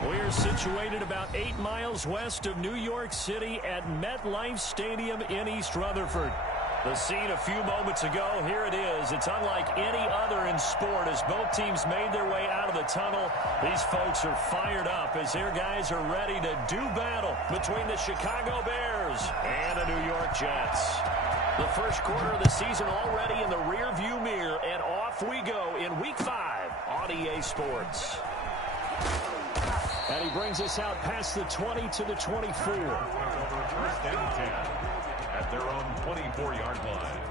We're situated about 8 miles west of New York City at MetLife Stadium in East Rutherford. The scene a few moments ago, here it is. It's unlike any other in sport as both teams made their way out of the tunnel. These folks are fired up as their guys are ready to do battle between the Chicago Bears and the New York Jets. The first quarter of the season already in the rearview mirror, and off we go in Week 5 on EA Sports. And he brings us out past the 20 to the 24. First and 10 at their own 24-yard line.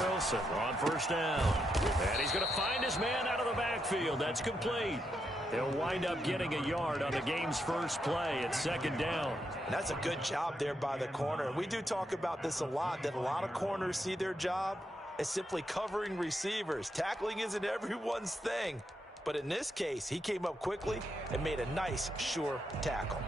Wilson on first down. And he's going to find his man out of the backfield. That's complete. He'll wind up getting a yard on the game's first play at second down. And that's a good job there by the corner. We do talk about this a lot, that a lot of corners see their job as simply covering receivers. Tackling isn't everyone's thing. But in this case, he came up quickly and made a nice, sure tackle.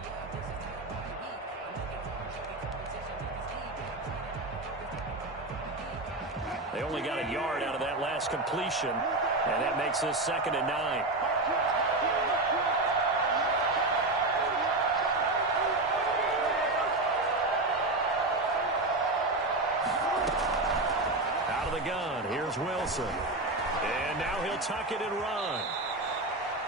They only got a yard out of that last completion, and that makes this 2nd and 9. Out of the gun, here's Wilson. And now he'll tuck it and run.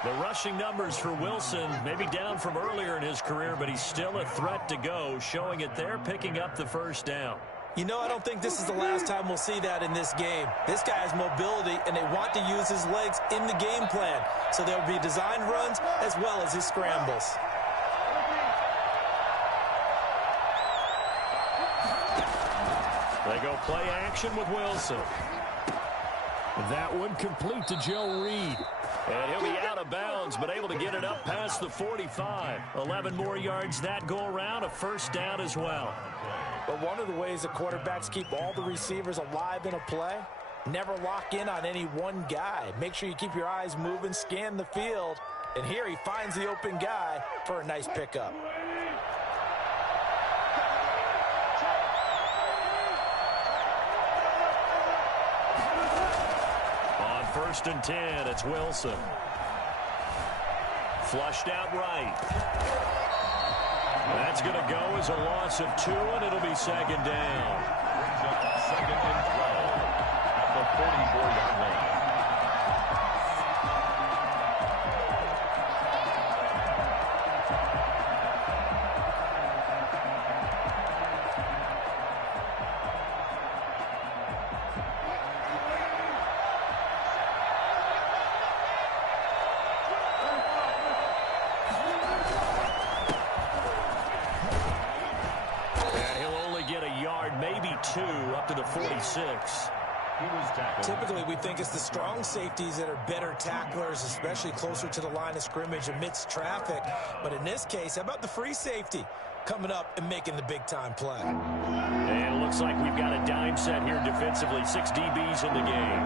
The rushing numbers for Wilson maybe down from earlier in his career, but he's still a threat to go, showing it there, picking up the first down. You know, I don't think this is the last time we'll see that in this game. This guy has mobility, and they want to use his legs in the game plan. So there will be designed runs as well as his scrambles. They go play action with Wilson. That one complete to Joe Reed. And he'll be out of bounds, but able to get it up past the 45. 11 more yards that go around, a first down as well. But one of the ways that quarterbacks keep all the receivers alive in a play, never lock in on any one guy. Make sure you keep your eyes moving, scan the field. And here he finds the open guy for a nice pickup. On 1st and 10, it's Wilson. Flushed out right. That's going to go as a loss of 2, and it'll be 2nd down. Brings up 2nd and 12 at the 44-yard line. Up to the 46. Typically, we think it's the strong safeties that are better tacklers, especially closer to the line of scrimmage amidst traffic. But in this case, how about the free safety coming up and making the big-time play? And it looks like we've got a dime set here defensively. 6 DBs in the game.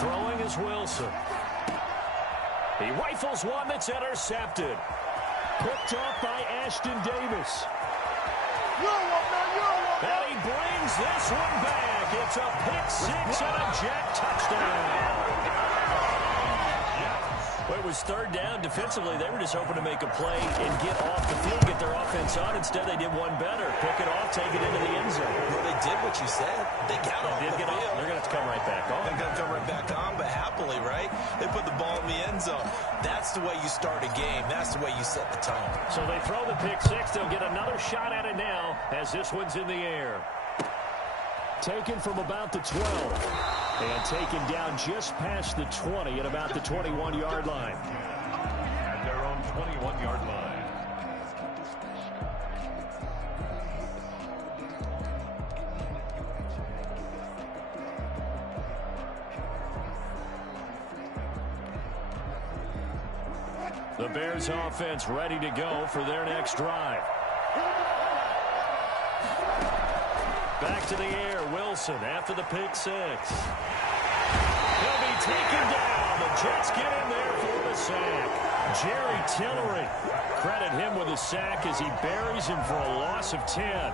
Throwing is Wilson. He rifles one that's intercepted. Picked off by Ashton Davis. And he brings this one back. It's a pick-6 and a Jet touchdown. Well, it was 3rd down. Defensively, they were just hoping to make a play and get off the field, get their offense on. Instead, they did one better. Pick it off, take it into the end zone. Well, they did what you said. They got off the field. They're going to have to come right back on. They're going to come right back on, but happily, right? They put the ball in the end zone. That's the way you start a game. That's the way you set the tone. So they throw the pick-6. They'll get another shot at it now as this one's in the air. Taken from about the 12. And taken down just past the 20 at about the 21-yard line. At their own 21-yard line. The Bears offense ready to go for their next drive. Back to the air, Wilson after the pick six. He'll be taken down. The Jets get in there for the sack. Jerry Tillery, credit him with a sack as he buries him for a loss of 10.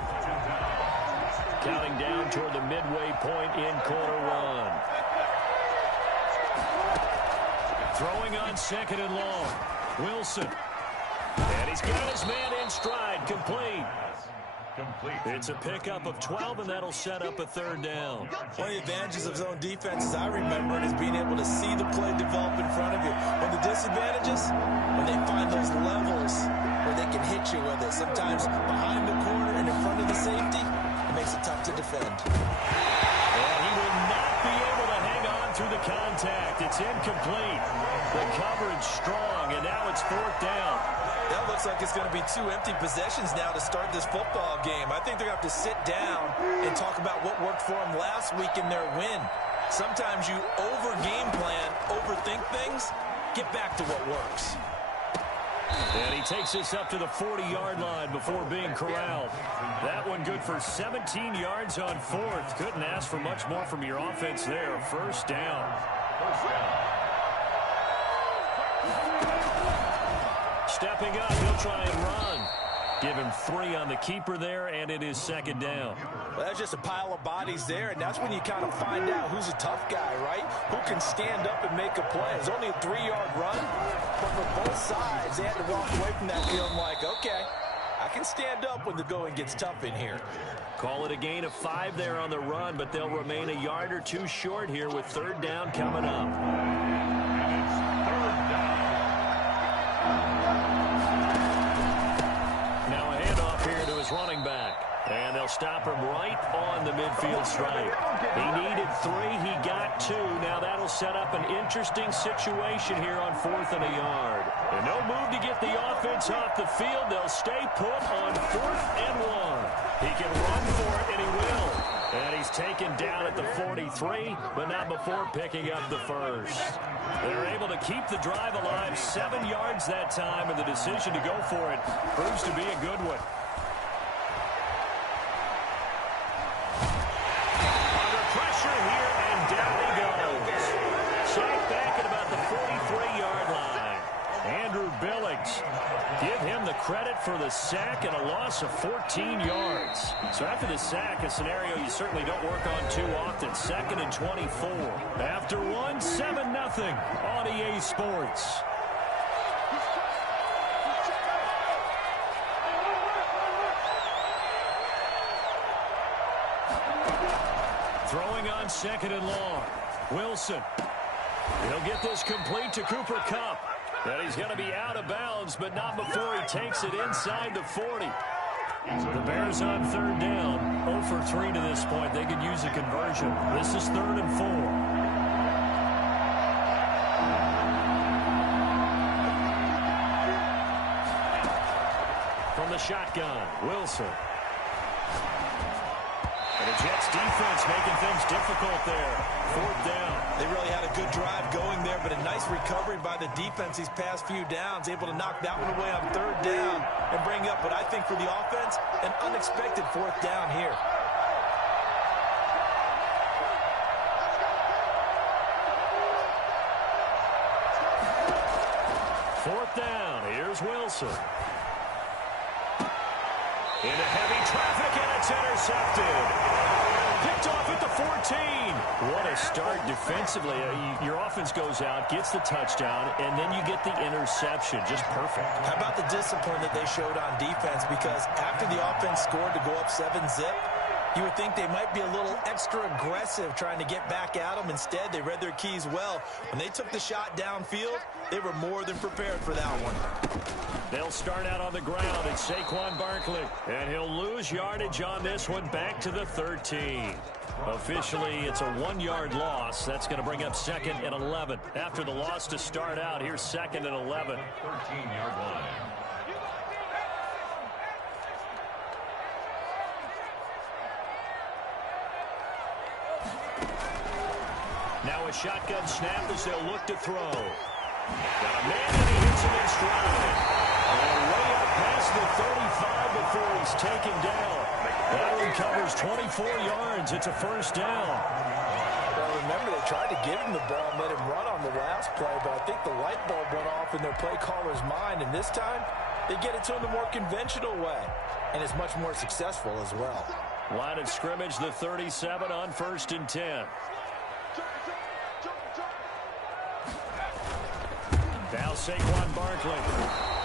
Counting down toward the midway point in quarter one. Throwing on second and long. Wilson. And he's got his man in stride. Complete. It's a pickup of 12, and that'll set up a third down. One of the advantages of zone defense, as I remember it, is being able to see the play develop in front of you. One of the disadvantages, when they find those levels where they can hit you with it. Sometimes behind the corner and in front of the safety, it makes it tough to defend. And he will not be able to hang on through the contact. It's incomplete. The coverage strong, and now it's fourth down. That looks like it's going to be 2 empty possessions now to start this football game. I think they're going to have to sit down and talk about what worked for them last week in their win. Sometimes you over-game plan, overthink things, get back to what works. And he takes this up to the 40-yard line before being corralled. That one good for 17 yards on fourth. Couldn't ask for much more from your offense there. First down. Stepping up, he'll try and run. Give him 3 on the keeper there, and it is second down. Well, that's just a pile of bodies there, and that's when you kind of find out who's a tough guy, right? Who can stand up and make a play. It's only a 3-yard run, but for both sides, they had to walk away from that feeling like, okay, I can stand up when the going gets tough in here. Call it a gain of 5 there on the run, but they'll remain a yard or 2 short here with third down coming up. Now a handoff here to his running back. And they'll stop him right on the midfield stripe. He needed 3. He got 2. Now that'll set up an interesting situation here on 4th and a yard. And no move to get the offense off the field. They'll stay put on 4th and 1. He can run for it, and he will. And he's taken down at the 43, but not before picking up the first. They're able to keep the drive alive, 7 yards that time, and the decision to go for it proves to be a good one. Under pressure here, and down he goes. Sacked back at about the 43-yard line. Andrew Billings, give him the credit for the sack and a loss of 14 yards. So after the sack, a scenario you certainly don't work on too often. 2nd and 24. After one, 7-0 on EA Sports. Throwing on 2nd and long. Wilson. He'll get this complete to Cooper Kupp. And he's going to be out of bounds, but not before he takes it inside the 40. The Bears on third down. 0 for 3 to this point. They could use a conversion. This is 3rd and 4. From the shotgun, Wilson. And the Jets defense making things difficult there. 4th down. They really had a good drive going there, but a nice recovery by the defense these past few downs. Able to knock that one away on 3rd down and bring up what I think for the offense, an unexpected 4th down here. Fourth down. Here's Wilson. Into heavy traffic, and it's intercepted. Picked off at the 14. What a start defensively. Your offense goes out, gets the touchdown, and then you get the interception. Just perfect. How about the discipline that they showed on defense? Because after the offense scored to go up 7-zip, you would think they might be a little extra aggressive trying to get back at them. Instead, they read their keys well. When they took the shot downfield, they were more than prepared for that one. They'll start out on the ground. It's Saquon Barkley. And he'll lose yardage on this one back to the 13. Officially, it's a 1-yard loss. That's going to bring up 2nd and 11. After the loss to start out, here's 2nd and 11. 13-yard line. Now a shotgun snap as they'll look to throw. Got a man, and he hits him in stride. And way up past the 35 before he's taken down. That one covers 24 yards. It's a first down. Well, remember, they tried to give him the ball and let him run on the last play, but I think the light bulb went off in their play caller's mind, and this time they get it to him the more conventional way, and it's much more successful as well. Line of scrimmage, the 37 on 1st and 10. Now Saquon Barkley.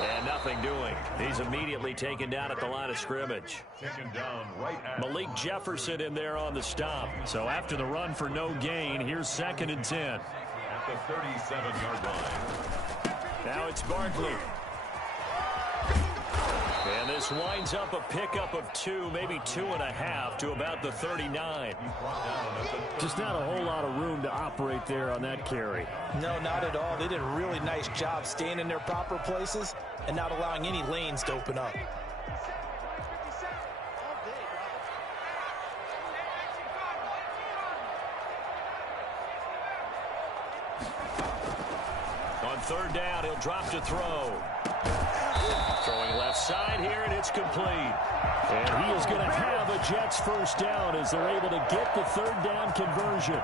And nothing doing. He's immediately taken down at the line of scrimmage. Taken down right at Malik Jefferson in there on the stop. So after the run for no gain, here's 2nd and 10. at the 37-yard line. Now it's Barkley. And this winds up a pickup of 2, maybe 2.5 to about the 39. Just not a whole lot of room to operate there on that carry. No, not at all. They did a really nice job staying in their proper places and not allowing any lanes to open up. On 3rd down, he'll drop to throw. Throwing left side here, and it's complete. And he is going to have a Jets first down as they're able to get the 3rd down conversion.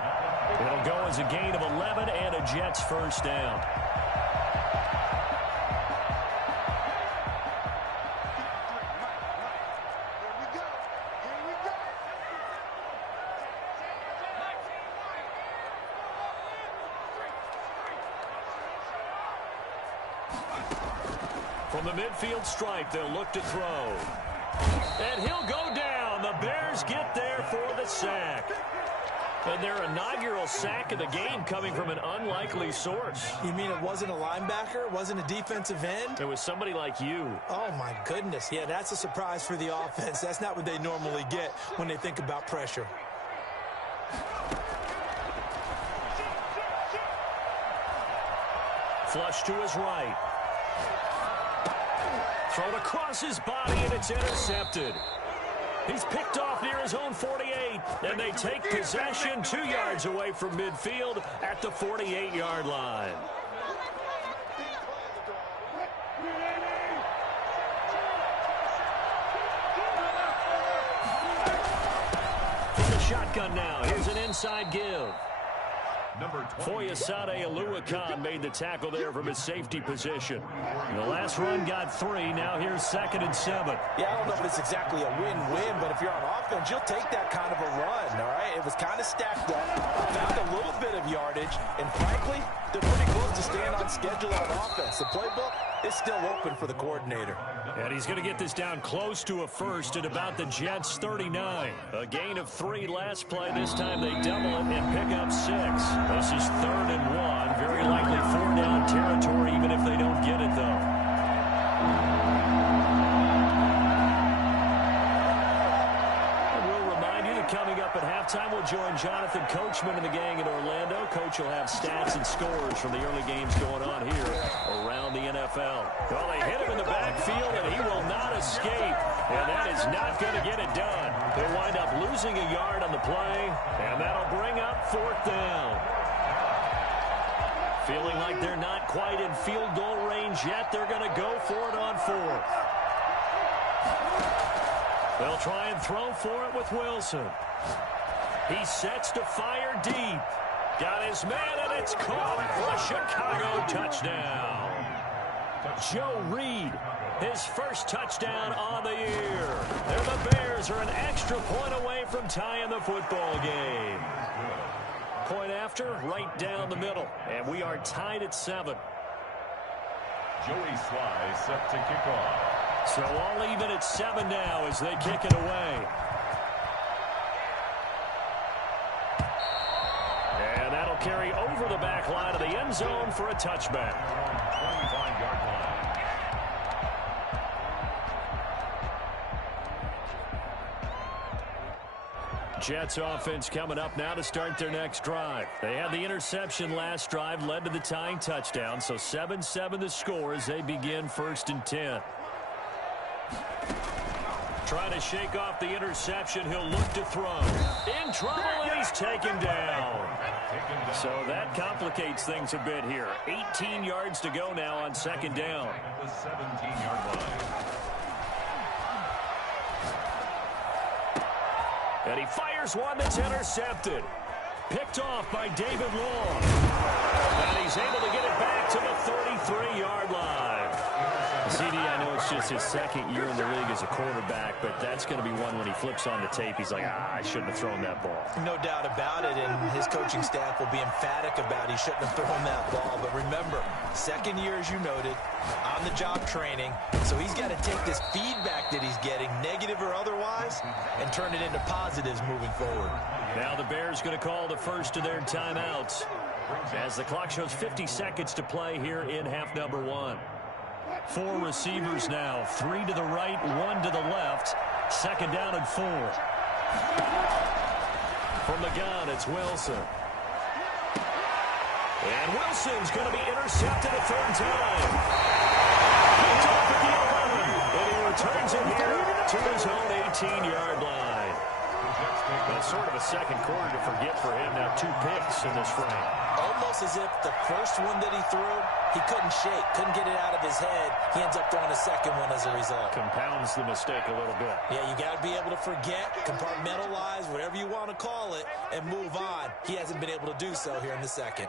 It'll go as a gain of 11 and a Jets first down. From the midfield stripe, they'll look to throw. And he'll go down. The Bears get there for the sack. And their inaugural sack of the game coming from an unlikely source. You mean it wasn't a linebacker? It wasn't a defensive end? It was somebody like you. Oh, my goodness. Yeah, that's a surprise for the offense. That's not what they normally get when they think about pressure. Flush to his right. Thrown across his body, and it's intercepted. He's picked off near his own 48, and they take possession 2 yards away from midfield at the 48-yard line. From the shotgun now, here's an inside give. Foyesade Oluwakan made the tackle there from his safety position. The last run got 3. Now here's 2nd and 7. Yeah, I don't know if it's exactly a win-win, but if you're on offense, you'll take that kind of a run, all right? It was kind of stacked up, found a little bit of yardage, and frankly, they're pretty close to staying on schedule on offense. The playbook is still open for the coordinator. And he's going to get this down close to a first at about the Jets' 39. A gain of 3 last play. This time they double it and pick up 6. This is 3rd and 1. Very likely 4-down territory, even if they don't get it, though. Coming up at halftime, we'll join Jonathan Coachman and the gang in Orlando. Coach will have stats and scores from the early games going on here around the NFL. Well, they hit him in the backfield, and he will not escape. And that is not going to get it done. They wind up losing a yard on the play, and that'll bring up 4th down. Feeling like they're not quite in field goal range yet, they're going to go for it on 4th. They'll try and throw for it with Wilson. He sets to fire deep. Got his man, and it's caught for a Chicago touchdown. Joe Reed, his first touchdown on the year. And the Bears are an extra point away from tying the football game. Point after, right down the middle. And we are tied at 7. Joey Sly set to kick off. So all even at 7 now as they kick it away. And that'll carry over the back line of the end zone for a touchback. 25-yard line. Jets offense coming up now to start their next drive. They had the interception last drive, led to the tying touchdown. So 7-7 the score as they begin 1st and 10. Trying to shake off the interception. He'll look to throw. In trouble, and he's taken down. So that complicates things a bit here. 18 yards to go now on second down. The 17-yard line. And he fires one that's intercepted. Picked off by David Long. And he's able to get it back to the 33-yard line. CD, I know it's just his second year in the league as a quarterback, but that's going to be one when he flips on the tape. He's like, I shouldn't have thrown that ball. No doubt about it, and his coaching staff will be emphatic about he shouldn't have thrown that ball. But remember, second year, as you noted, on-the-job training, so he's got to take this feedback that he's getting, negative or otherwise, and turn it into positives moving forward. Now the Bears going to call the first of their timeouts as the clock shows 50 seconds to play here in half number one. 4 receivers now, 3 to the right, 1 to the left. Second down and 4. From the gun, it's Wilson. And Wilson's going to be intercepted a third time. Picked off at the 11, and he returns it here to his own 18-yard line. That's sort of a second quarter to forget for him. Now 2 picks in this frame. Almost as if the first one that he threw, he couldn't shake, couldn't get it out of his head. He ends up throwing a second one as a result. Compounds the mistake a little bit. Yeah, you got to be able to forget, compartmentalize, whatever you want to call it, and move on. He hasn't been able to do so here in the second.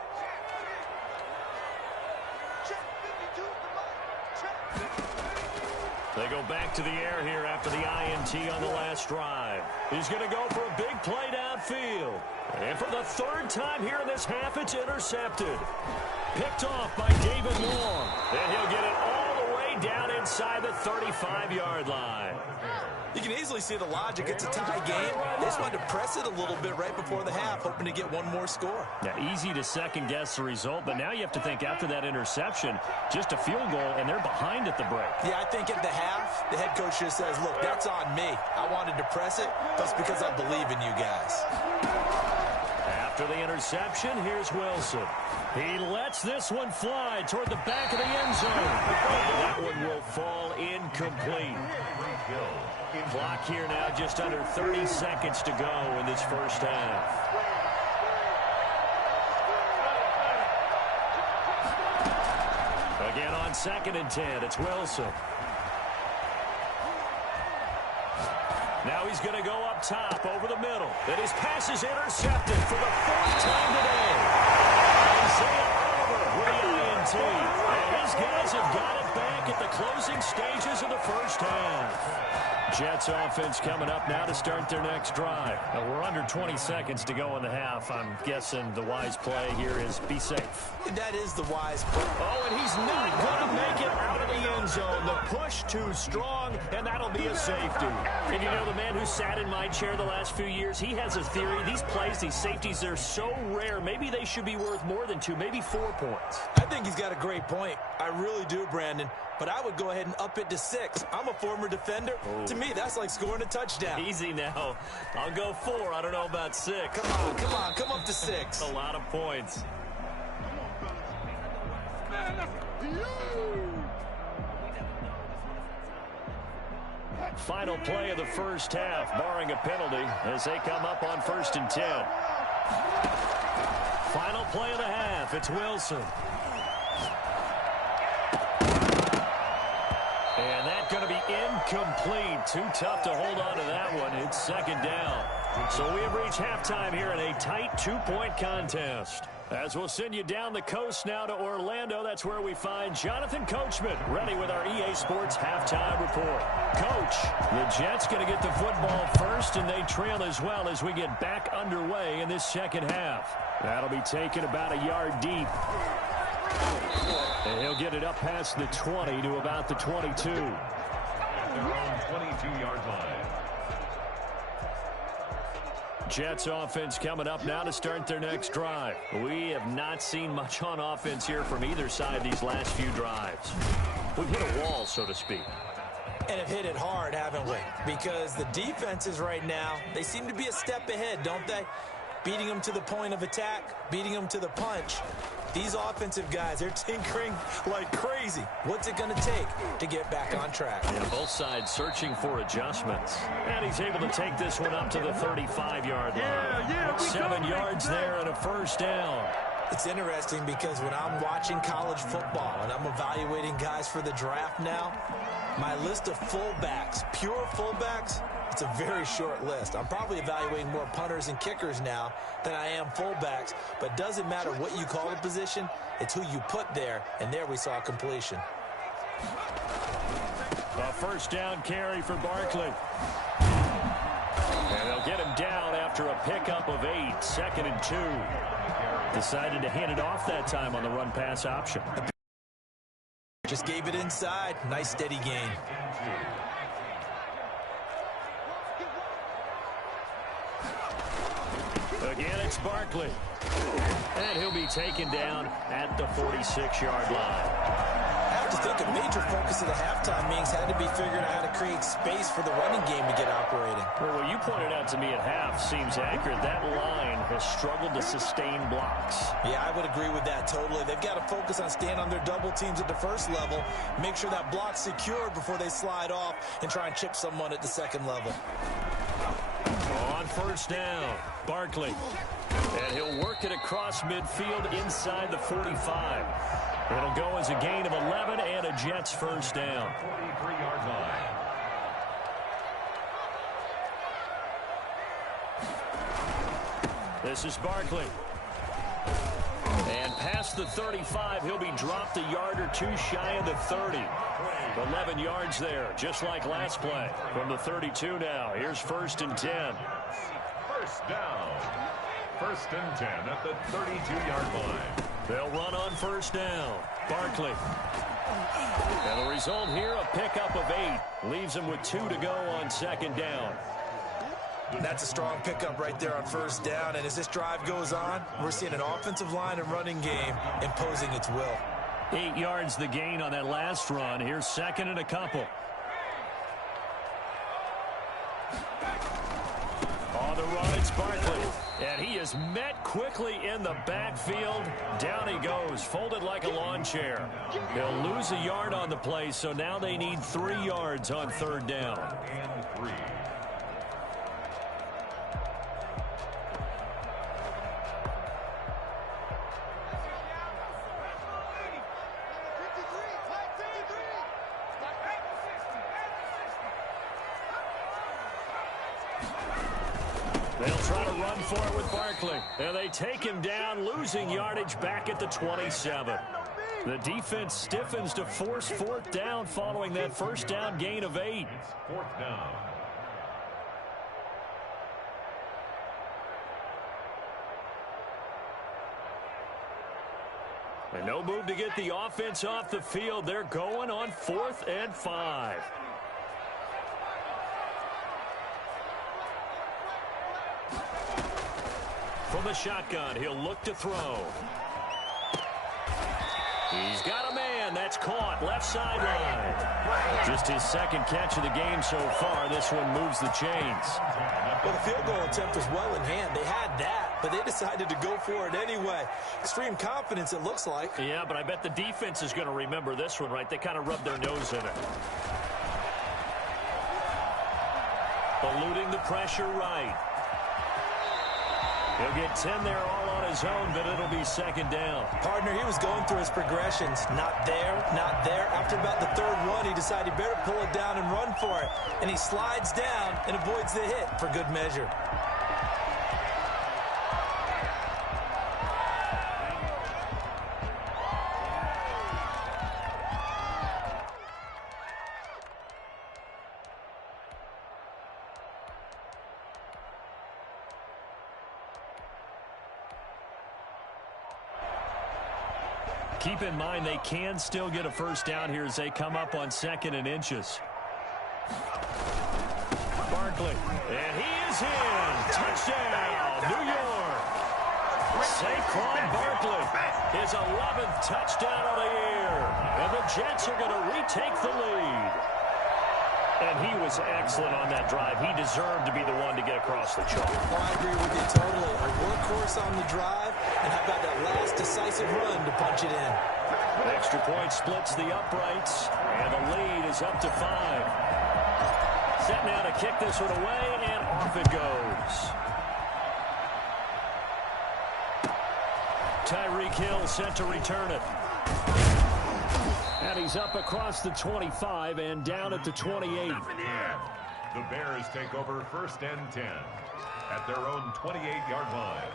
They go back to the air here after the INT on the last drive. He's going to go for a big play downfield. And for the third time here in this half, it's intercepted. Picked off by David Long. And he'll get it all the way down inside the 35-yard line. You can easily see the logic. It's a tie game. They just wanted to press it a little bit right before the half, hoping to get one more score. Now, easy to second-guess the result, but now you have to think after that interception, just a field goal, and they're behind at the break. Yeah, I think at the half, the head coach just says, look, that's on me. I wanted to press it. That's because I believe in you guys. After the interception, here's Wilson. He lets this one fly toward the back of the end zone. That one will fall incomplete. Clock here now, just under 30 seconds to go in this first half. Again on 2nd and 10, it's Wilson. Now he's going to go up top over the middle. And his pass is intercepted for the 4th time today. Isaiah Oliver with the INT. And his guys have got it back at the closing stages of the first half. Jets offense coming up now to start their next drive. Now we're under 20 seconds to go in the half. I'm guessing the wise play here is be safe. That is the wise play. Oh, and he's not going to make it out of the end zone. The push too strong, and that'll be a safety. And you know, the man who sat in my chair the last few years, he has a theory. These plays, these safeties, they're so rare. Maybe they should be worth more than 2, maybe 4 points. I think he's got a great point. I really do, Brandon. But I would go ahead and up it to 6. I'm a former defender. Oh. To me, that's like scoring a touchdown. Easy now. I'll go 4. I don't know about 6. Come up to 6. A lot of points. Final play of the first half, barring a penalty, as they come up on 1st and 10. Final play of the half, it's Wilson. And that's going to be incomplete. Too tough to hold on to that one. It's 2nd down. So we have reached halftime here in a tight 2-point contest. As we'll send you down the coast now to Orlando, that's where we find Jonathan Coachman ready with our EA Sports halftime report. Coach, the Jets going to get the football first, and they trail as well as we get back underway in this second half. That'll be taken about a yard deep. And he'll get it up past the 20 to about the 22. They're on 22-yard line. Jets offense coming up now to start their next drive. We have not seen much on offense here from either side these last few drives. We've hit a wall, so to speak. And have hit it hard, haven't we? Because the defenses right now, they seem to be a step ahead, don't they? beating them to the point of attack, beating them to the punch. These offensive guys, they're tinkering like crazy. What's it going to take to get back on track? And both sides searching for adjustments. And he's able to take this one up to the 35-yard line. 7 yards there and a first down. It's interesting because when I'm watching college football and I'm evaluating guys for the draft now, my list of fullbacks, pure fullbacks, it's a very short list. I'm probably evaluating more punters and kickers now than I am fullbacks, but it doesn't matter what you call the position, it's who you put there, and there we saw completion. A first down carry for Barkley. And they'll get him down after a pickup of 8, 2nd and 2. Decided to hand it off that time on the run-pass option. Just gave it inside. Nice, steady gain. Again, it's Barkley. And he'll be taken down at the 46-yard line. I have to think a major focus of the halftime meetings had to be figuring out how to create space for the running game to get operating. Well, what you pointed out to me at half seems accurate. That line has struggled to sustain blocks. Yeah, I would agree with that totally. They've got to focus on staying on their double teams at the first level, make sure that block's secured before they slide off and try and chip someone at the second level. On first down, Barkley. And he'll work it across midfield inside the 45. It'll go as a gain of 11 and a Jets first down. 43-yard line. This is Barkley. And past the 35, he'll be dropped a yard or two shy of the 30. 11 yards there, just like last play. From the 32 now, here's 1st and 10. First down. 1st and 10 at the 32-yard line. They'll run on first down. Barkley. And the result here, a pickup of 8. Leaves them with 2 to go on 2nd down. That's a strong pickup right there on first down. And as this drive goes on, we're seeing an offensive line and running game imposing its will. 8 yards the gain on that last run. Here's 2nd and a couple. On the run, it's Barkley. And he is met quickly in the backfield. Down he goes, folded like a lawn chair. He'll lose a yard on the play, so now they need 3 yards on 3rd down. And 3. They'll try to run for it with Barkley. And they take him down, losing yardage back at the 27. The defense stiffens to force 4th down following that first down gain of 8. 4th down. And no move to get the offense off the field. They're going on 4th and 5. From the shotgun, he'll look to throw. He's got a man. That's caught. Left sideline. Just his 2nd catch of the game so far. This one moves the chains. Well, the field goal attempt was well in hand. They had that, but they decided to go for it anyway. Extreme confidence, it looks like. Yeah, but I bet the defense is going to remember this one, right? They kind of rubbed their nose in it. Eluding the pressure right. He'll get 10 there all on his own, but it'll be 2nd down. Partner, he was going through his progressions. Not there, not there. After about the 3rd one, he decided he better pull it down and run for it. And he slides down and avoids the hit for good measure. Keep in mind they can still get a first down here as they come up on 2nd and inches. Barkley, and he is in. Touchdown, New York. Saquon Barkley, his 11th touchdown of the year. And the Jets are going to retake the lead. And he was excellent on that drive. He deserved to be the one to get across the chalk. Oh, I agree with you totally. A workhorse on the drive, and how about that last decisive run to punch it in? The extra point splits the uprights, and the lead is up to 5. Set now to kick this one away, and off it goes. Tyreek Hill set to return it. And he's up across the 25 and down at the 28. The Bears take over 1st and 10 at their own 28-yard line.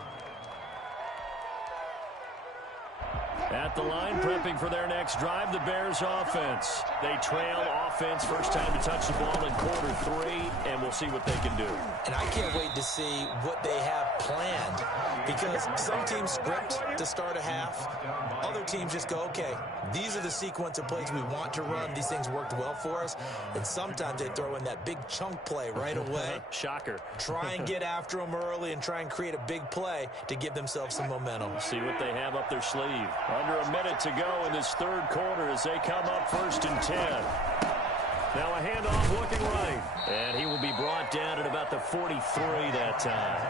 At the line, prepping for their next drive, the Bears offense. They trail offense, first time to touch the ball in quarter 3, and we'll see what they can do. And I can't wait to see what they have planned, because some teams script to start a half. Other teams just go, okay, these are the sequence of plays we want to run. These things worked well for us. And sometimes they throw in that big chunk play right away. Shocker. Try and get after them early and try and create a big play to give themselves some momentum. See what they have up their sleeve. Under a minute to go in this third quarter as they come up 1st and 10. Now a handoff looking right. And he will be brought down at about the 43 that time.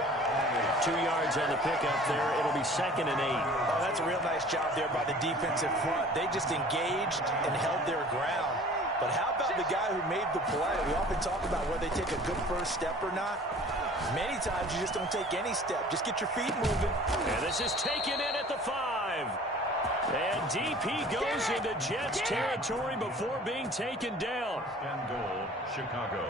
2 yards on the pickup there. It'll be 2nd and 8. Oh, that's a real nice job there by the defensive front. They just engaged and held their ground. But how about the guy who made the play? We often talk about whether they take a good first step or not. Many times you just don't take any step. Just get your feet moving. And this is taken in at the 5. And DP goes into Jets territory before being taken down. And goal, Chicago.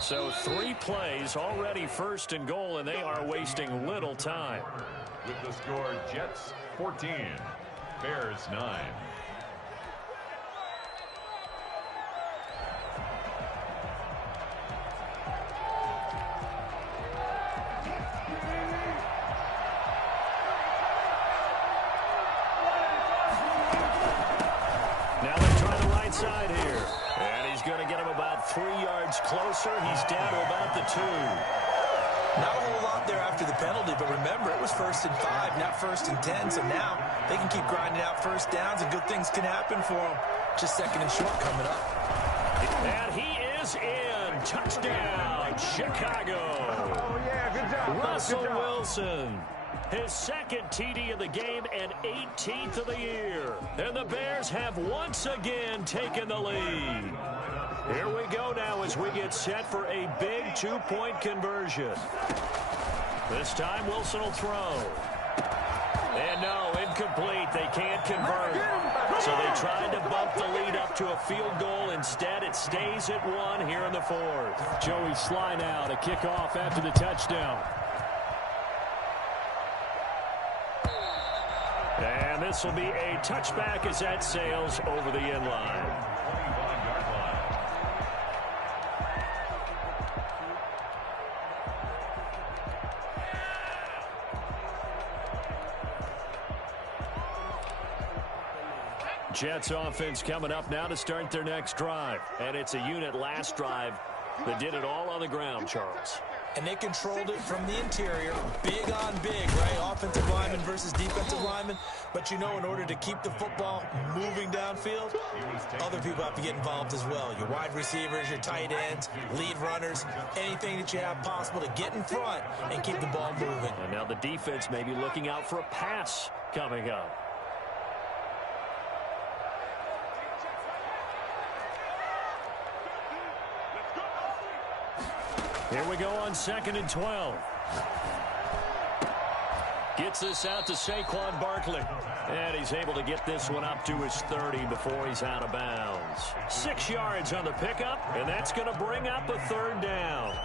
So 3 plays, already 1st and goal, and they are wasting little time. With the score, Jets 14, Bears 9. Now they try the right side here. And he's going to get him about 3 yards closer. He's down to about the 2. Not a whole lot there after the penalty, but remember, it was 1st and 5, not 1st and 10. So now they can keep grinding out first downs, and good things can happen for them. Just 2nd and short coming up. And he is in. Touchdown, Chicago. Oh, yeah, good job. Russell Wilson. His 2nd TD of the game and 18th of the year. And the Bears have once again taken the lead. Here we go now as we get set for a big 2-point conversion. This time Wilson will throw. And no, incomplete. They can't convert. So they tried to bump the lead up to a field goal. Instead, it stays at 1 here in the 4th. Joey Sly now to kick off after the touchdown. And this will be a touchback as that sails over the end line. 25-yard line. Jets offense coming up now to start their next drive. And it's a unit last drive that did it all on the ground, Charles. And they controlled it from the interior. Big on big, right? Offensive lineman versus defensive lineman. But you know, in order to keep the football moving downfield, other people have to get involved as well. Your wide receivers, your tight ends, lead runners, anything that you have possible to get in front and keep the ball moving. And now the defense may be looking out for a pass coming up. Here we go on 2nd and 12. Gets this out to Saquon Barkley. And he's able to get this one up to his 30 before he's out of bounds. 6 yards on the pickup, and that's going to bring up a 3rd down.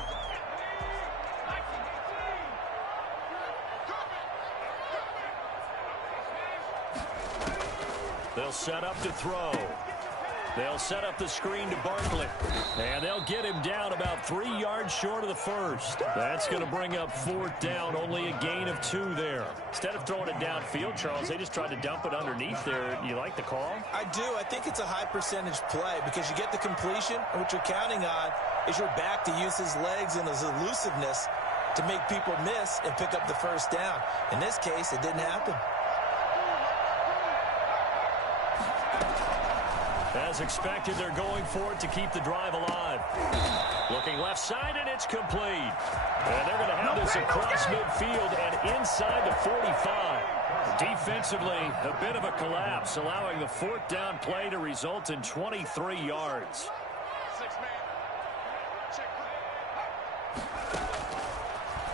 They'll set up to throw. They'll set up the screen to Barkley. And they'll get him down about 3 yards short of the 1st. That's going to bring up 4th down. Only a gain of 2 there. Instead of throwing it downfield, Charles, they just tried to dump it underneath there. You like the call? I do. I think it's a high percentage play because you get the completion, which you're counting on, is your back to use his legs and his elusiveness to make people miss and pick up the first down. In this case, it didn't happen. As expected, they're going for it to keep the drive alive. Looking left side, and it's complete. And they're going to have this across midfield and inside the 45. Defensively, a bit of a collapse, allowing the fourth down play to result in 23 yards.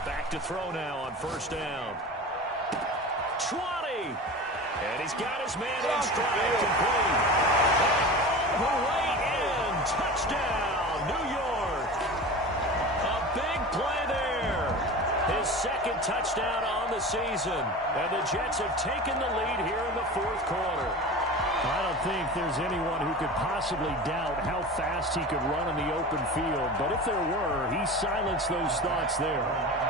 Back to throw now on first down. 20. And he's got his man in stride, complete. All the way in. Touchdown, New York. A big play there. His second touchdown on the season. And the Jets have taken the lead here in the fourth quarter. I don't think there's anyone who could possibly doubt how fast he could run in the open field. But if there were, he silenced those thoughts there.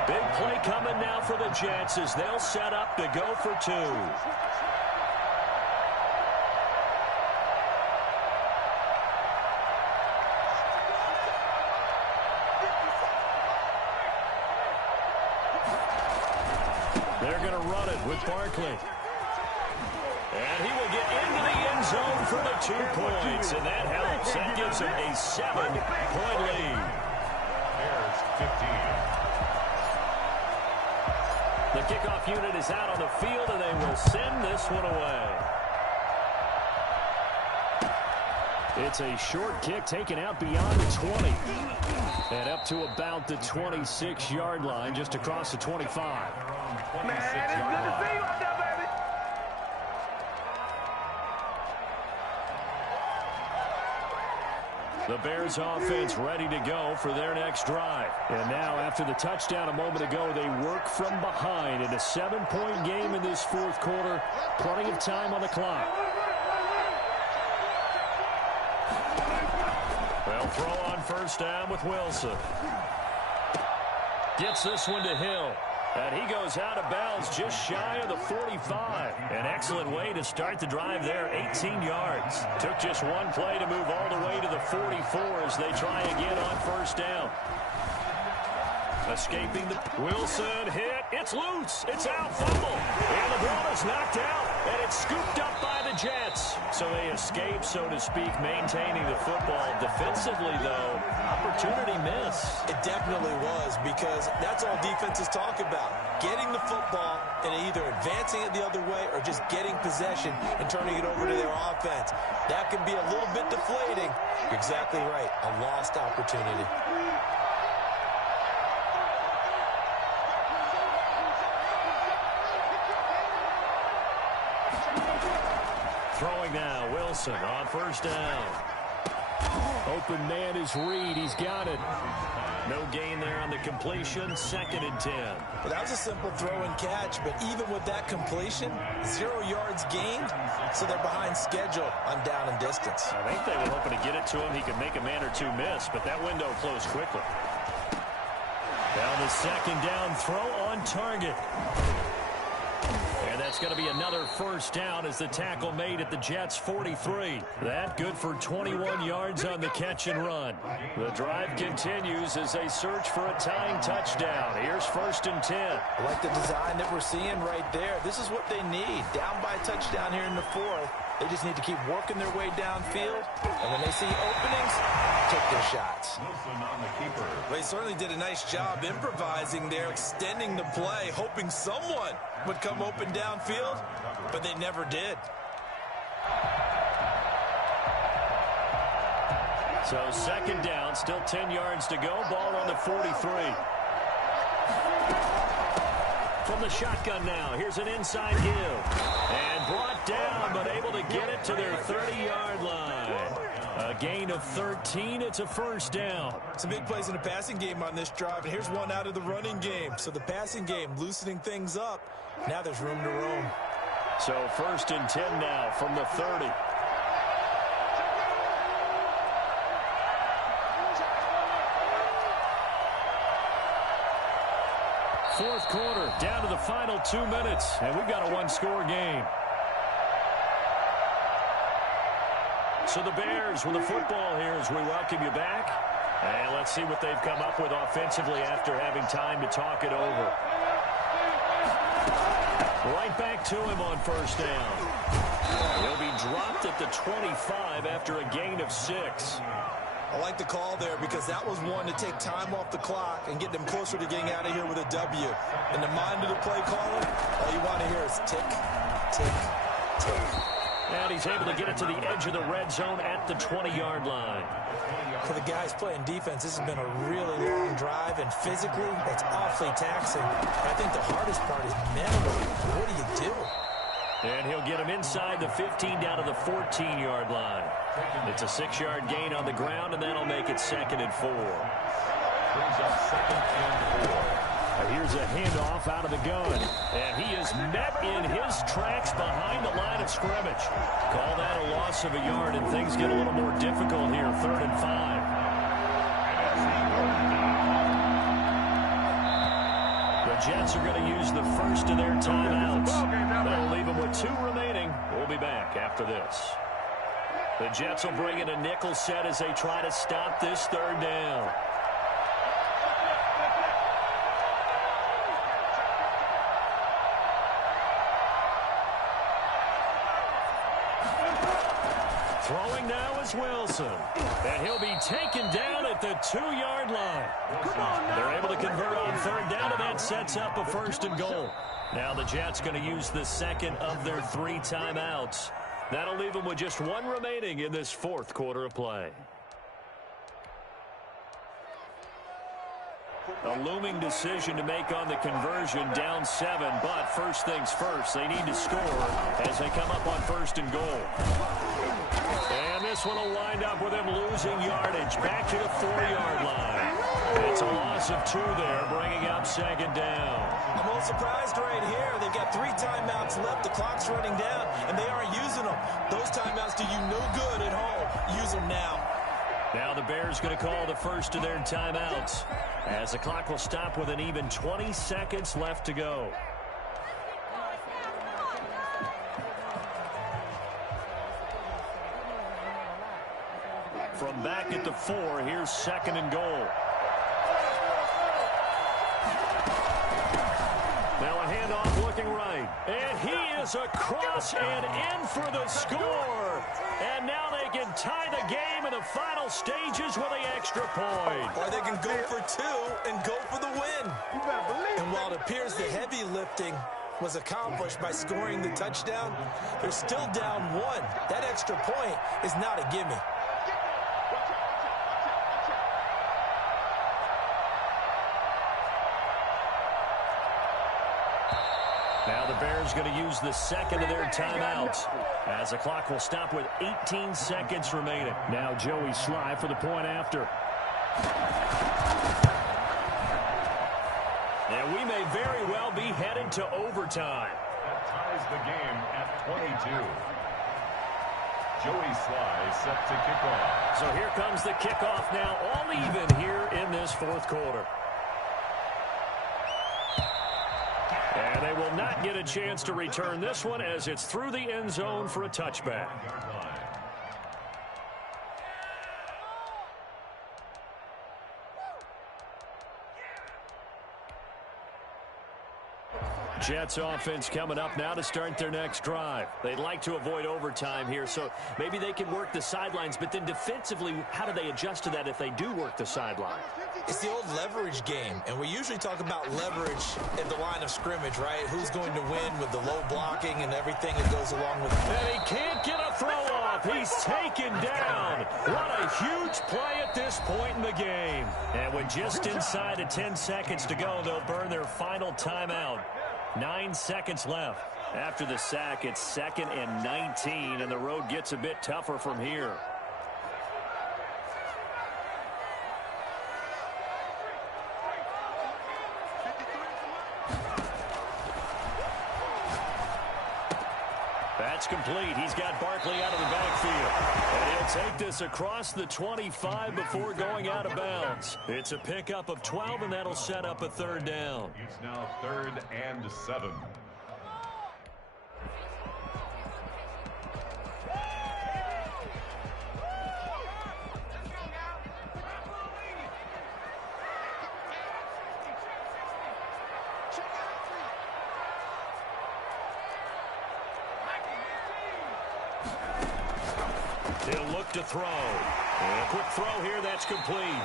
Big play coming now for the Jets as they'll set up to go for two. They're going to run it with Barkley. And he will get into the end zone for the 2 points. And that helps. That gives him a 7-point lead. Bears 15. The kickoff unit is out on the field, and they will send this one away. It's a short kick taken out beyond the 20. And up to about the 26-yard line, just across the 25. Man, it's good to see you out there, baby. The Bears offense ready to go for their next drive. And now after the touchdown a moment ago, they work from behind in a 7-point game in this fourth quarter. Plenty of time on the clock. They'll throw on first down with Wilson. Gets this one to Hill. And he goes out of bounds just shy of the 45. An excellent way to start the drive there, 18 yards. Took just one play to move all the way to the 44 as they try again on first down. Escaping the Wilson hit. It's loose. It's out. Fumble. And the ball is knocked out. And it's scooped up by the Jets. So they escape, so to speak, maintaining the football. Defensively, though, opportunity miss. It definitely was, because that's all defenses talk about. Getting the football and either advancing it the other way or just getting possession and turning it over to their offense. That can be a little bit deflating. You're exactly right. A lost opportunity. Throwing now, Wilson on first down. Open man is Reed. He's got it. No gain there on the completion. 2nd and 10. Well, that was a simple throw and catch, but even with that completion, 0 yards gained, so they're behind schedule on down and distance. I think they were hoping to get it to him. He could make a man or two miss, but that window closed quickly. Now the 2nd down throw on target. And that's going to be another first down as the tackle made at the Jets' 43. That good for 21 yards on the catch and run. The drive continues as they search for a tying touchdown. Here's 1st and 10. I like the design that we're seeing right there. This is what they need. Down by a touchdown here in the 4th. They just need to keep working their way downfield. And when they see openings, take their shots. Wilson on the keeper. Well, they certainly did a nice job improvising there, extending the play, hoping someone would come open downfield, but they never did. So 2nd down, still 10 yards to go. Ball on the 43. From the shotgun now, here's an inside give. And brought down, but able to get it to their 30-yard line. A gain of 13. It's a first down. Some big plays in the passing game on this drive, and here's one out of the running game. So the passing game loosening things up. Now there's room to roam. So 1st and 10 now from the 30. Fourth quarter, down to the final 2 minutes, and we've got a one-score game. So the Bears with the football here as we welcome you back. And let's see what they've come up with offensively after having time to talk it over. Right back to him on first down. He'll be dropped at the 25 after a gain of 6. I like the call there because that was one to take time off the clock and get them closer to getting out of here with a W. In the mind of the play caller, all you want to hear is tick, tick, tick. And he's able to get it to the edge of the red zone at the 20-yard line. For the guys playing defense, this has been a really long drive, and physically, it's awfully taxing. I think the hardest part is mentally. What do you do? And he'll get him inside the 15 down to the 14-yard line. It's a 6-yard gain on the ground, and that'll make it 2nd and 4. Brings up 2nd and 4. Here's a handoff out of the gun. And he is met in his tracks behind the line of scrimmage. Call that a loss of a yard, and things get a little more difficult here. 3rd and 5. The Jets are going to use the first of their timeouts. That'll leave them with 2 remaining. We'll be back after this. The Jets will bring in a nickel set as they try to stop this 3rd down. Throwing now is Wilson. And he'll be taken down at the 2-yard line. They're able to convert on 3rd down, and that sets up a 1st and goal. Now the Jets going to use the 2nd of their 3 timeouts. That'll leave them with just 1 remaining in this 4th quarter of play. A looming decision to make on the conversion, down 7, but first things first, they need to score as they come up on 1st and goal. And this one will wind up with him losing yardage back to the 4-yard line. It's a loss of 2 there, bringing up 2nd down. I'm a little surprised right here. They've got 3 timeouts left. The clock's running down, and they aren't using them. Those timeouts do you no good at home. Use them now. Now the Bears going to call the first of their timeouts as the clock will stop with an even 20 seconds left to go. From back at the 4, here's 2nd and goal. Now a handoff looking right. And he is across and in for the score. And now they can tie the game in the final stages with the extra point. Or they can go for 2 and go for the win. And while it appears the heavy lifting was accomplished by scoring the touchdown, they're still down 1. That extra point is not a gimme. Now the Bears going to use the 2nd of their timeouts as the clock will stop with 18 seconds remaining. Now Joey Sly for the point after. And we may very well be headed to overtime. That ties the game at 22. Joey Sly set to kick off. So here comes the kickoff now, all even here in this 4th quarter. And they will not get a chance to return this one as it's through the end zone for a touchback. Jets offense coming up now to start their next drive. They'd like to avoid overtime here, so maybe they can work the sidelines, but then defensively, how do they adjust to that if they do work the sideline? It's the old leverage game, and we usually talk about leverage at the line of scrimmage, right? Who's going to win with the low blocking and everything that goes along with it. And he can't get a throw off. He's taken down. What a huge play at this point in the game. And with just inside of 10 seconds to go, they'll burn their final timeout. 9 seconds left. After the sack, it's 2nd and 19, and the road gets a bit tougher from here. That's complete. He's got Barkley out of the backfield. And he'll take this across the 25 before going out of bounds. It's a pickup of 12, and that'll set up a 3rd down. It's now 3rd and 7. look to throw. And a quick throw here that's complete.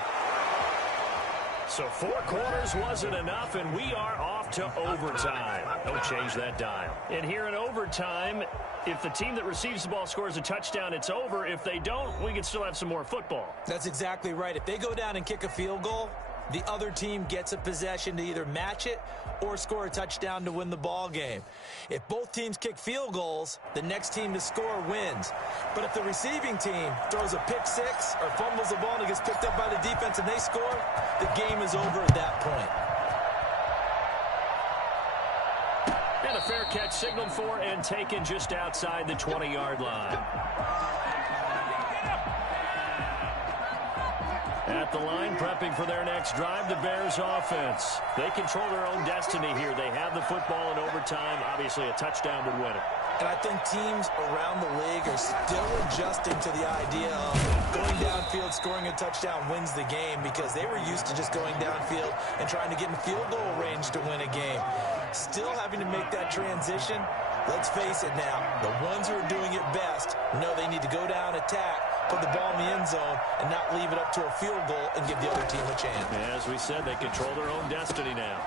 So 4 quarters wasn't enough, and we are off to overtime. Don't change that dial. And here in overtime, if the team that receives the ball scores a touchdown, it's over. If they don't, we can still have some more football. That's exactly right. If they go down and kick a field goal, the other team gets a possession to either match it or score a touchdown to win the ball game. If both teams kick field goals, the next team to score wins. But if the receiving team throws a pick six or fumbles the ball and it gets picked up by the defense and they score, the game is over at that point. And a fair catch signaled for and taken just outside the 20-yard line. At the line, prepping for their next drive, the Bears offense. They control their own destiny here. They have the football in overtime. Obviously, a touchdown would win it. And I think teams around the league are still adjusting to the idea of going downfield, scoring a touchdown wins the game, because they were used to just going downfield and trying to get in field goal range to win a game. Still having to make that transition. Let's face it now, the ones who are doing it best know they need to go down, attack, put the ball in the end zone, and not leave it up to a field goal and give the other team a chance. As we said, they control their own destiny now.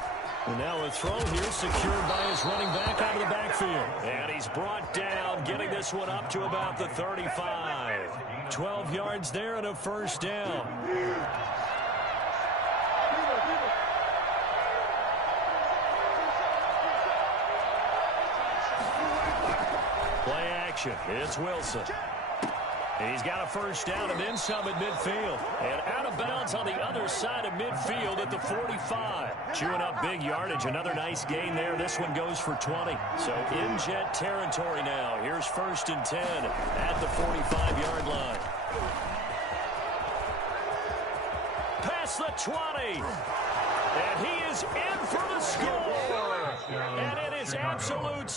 And now a throw here secured by his running back out of the backfield. And he's brought down, getting this one up to about the 35. 12 yards there and a first down. Play action. It's Wilson. He's got a first down and then some at midfield. And out of bounds on the other side of midfield at the 45. Chewing up big yardage. Another nice gain there. This one goes for 20. So in Jet territory now. Here's 1st and 10 at the 45-yard line. Past the 20. And he is in for the score. And it is absolute